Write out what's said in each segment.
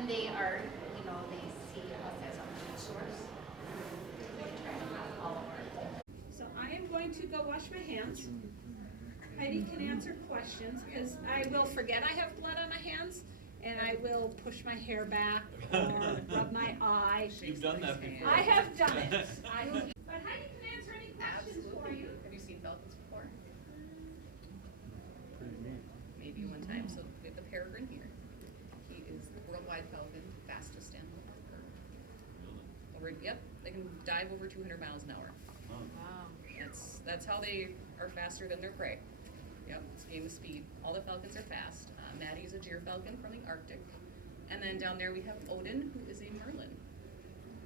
And they are, you know, they see us as a food source. We try to have all of our. So I am going to go wash my hands. Heidi can answer questions because I will forget I have blood on my hands and I will push my hair back or rub my eye. You've done that before. I have done it. But Heidi can answer any questions for you. Have you seen falcons before? Pretty neat. Maybe one time. So we have the peregrine here. He is the worldwide falcon, fastest animal on Earth. Yep, they can dive over 200 miles an hour. Wow. That's how they are faster than their prey. Yep, it's a game of speed. All the falcons are fast. Maddie is a falcon from the Arctic. And then down there we have Odin, who is a merlin,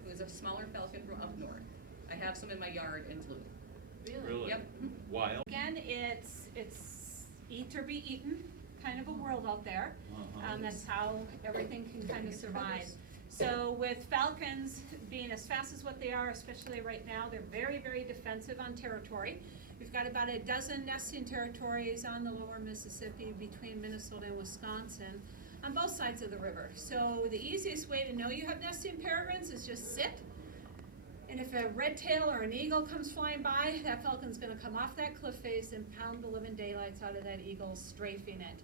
who is a smaller falcon from up north. I have some in my yard in Duluth. Really? Yep. Wild? Again, it's eat or be eaten kind of a world out there. That's how everything can kind of survive. So with falcons being as fast as what they are, especially right now, they're very, very defensive on territory. We've got about a dozen nesting territories on the lower Mississippi between Minnesota and Wisconsin on both sides of the river. So the easiest way to know you have nesting peregrines is just sit. And if a red tail or an eagle comes flying by, that falcon's gonna come off that cliff face and pound the living daylights out of that eagle, strafing it.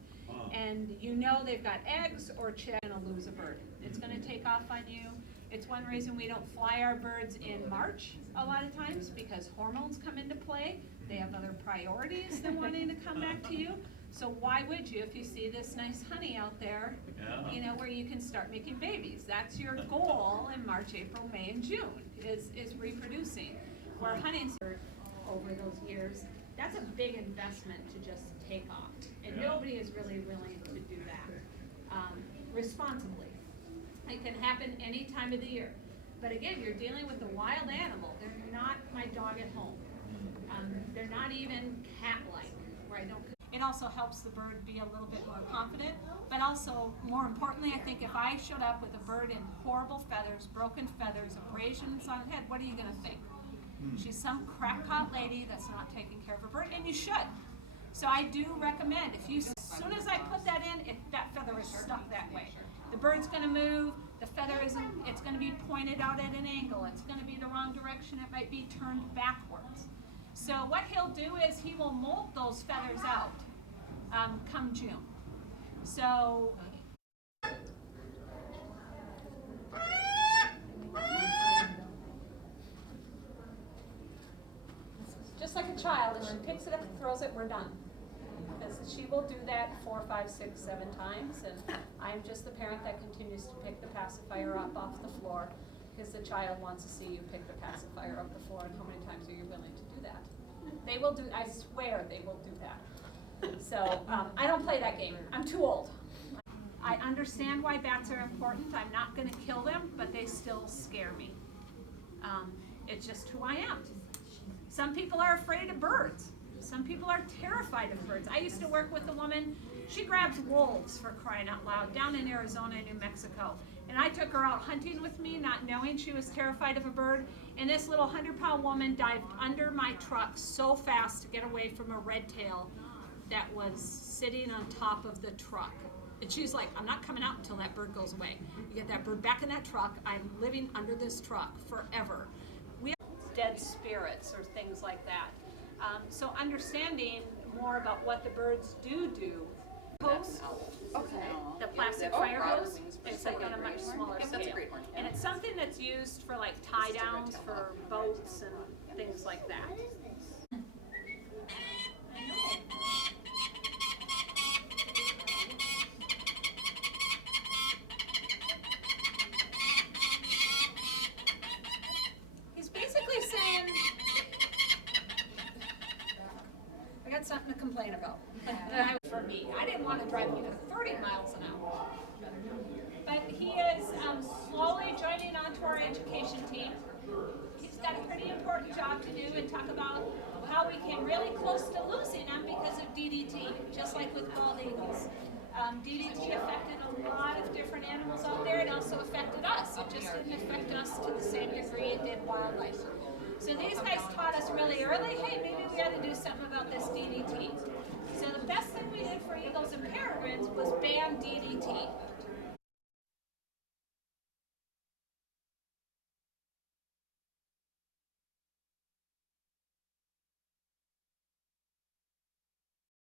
And you know they've got eggs or chicks, gonna lose a bird. It's gonna take off on you. It's one reason we don't fly our birds in March a lot of times, because hormones come into play. They have other priorities than wanting to come back to you. So why would you if you see this nice honey out there, you know, where you can start making babies? That's your goal in March, April, May, and June, is reproducing. Where honey's over those years, that's a big investment to just take off. And nobody is really willing to do that responsibly. It can happen any time of the year. But again, you're dealing with a wild animal. They're not my dog at home. They're not even cat-like, where I don't. It also helps the bird be a little bit more confident, but also, more importantly, I think if I showed up with a bird in horrible feathers, broken feathers, abrasions on the head, what are you gonna think? She's some crackpot lady that's not taking care of her bird, and you should. So I do recommend, if you, as soon as I put that in, that feather is stuck that way. The bird's gonna move, the feather isn't, it's gonna be pointed out at an angle, it's gonna be the wrong direction, it might be turned backwards. So what he'll do is he will molt those feathers out come June. So just like a child, if she picks it up and throws it, we're done. Because she will do that 4, 5, 6, 7 times, and I'm just the parent that continues to pick the pacifier up off the floor, because the child wants to see you pick the pacifier up the floor, and how many times are you willing to do that? They will do, I swear they will do that. So I don't play that game. I'm too old. I understand why bats are important. I'm not going to kill them, but they still scare me. It's just who I am. Some people are afraid of birds. Some people are terrified of birds. I used to work with a woman, she grabs wolves, for crying out loud, down in Arizona and New Mexico. And I took her out hunting with me, not knowing she was terrified of a bird. And this little 100-pound woman dived under my truck so fast to get away from a red tail that was sitting on top of the truck. And she's like, I'm not coming out until that bird goes away. You get that bird back in that truck, I'm living under this truck forever. We have dead spirits or things like that. So understanding more about what the birds do. Hose, Okay. the plastic fire hose, it's like on a much smaller scale. That's a great one. And it's something that's used for like tie downs for boats and things like that. He's basically saying, I got something to complain about. For me, I didn't want to drive even 30 miles an hour. But he is slowly joining onto our education team. He's got a pretty important job to do and talk about how we came really close to losing him because of DDT, just like with bald eagles. DDT affected a lot of different animals out there. It also affected us. It just didn't affect us to the same degree it did wildlife. So these guys taught us really early, hey, maybe we ought to do something about this DDT. So the best thing we did for eagles and peregrines was ban DDT.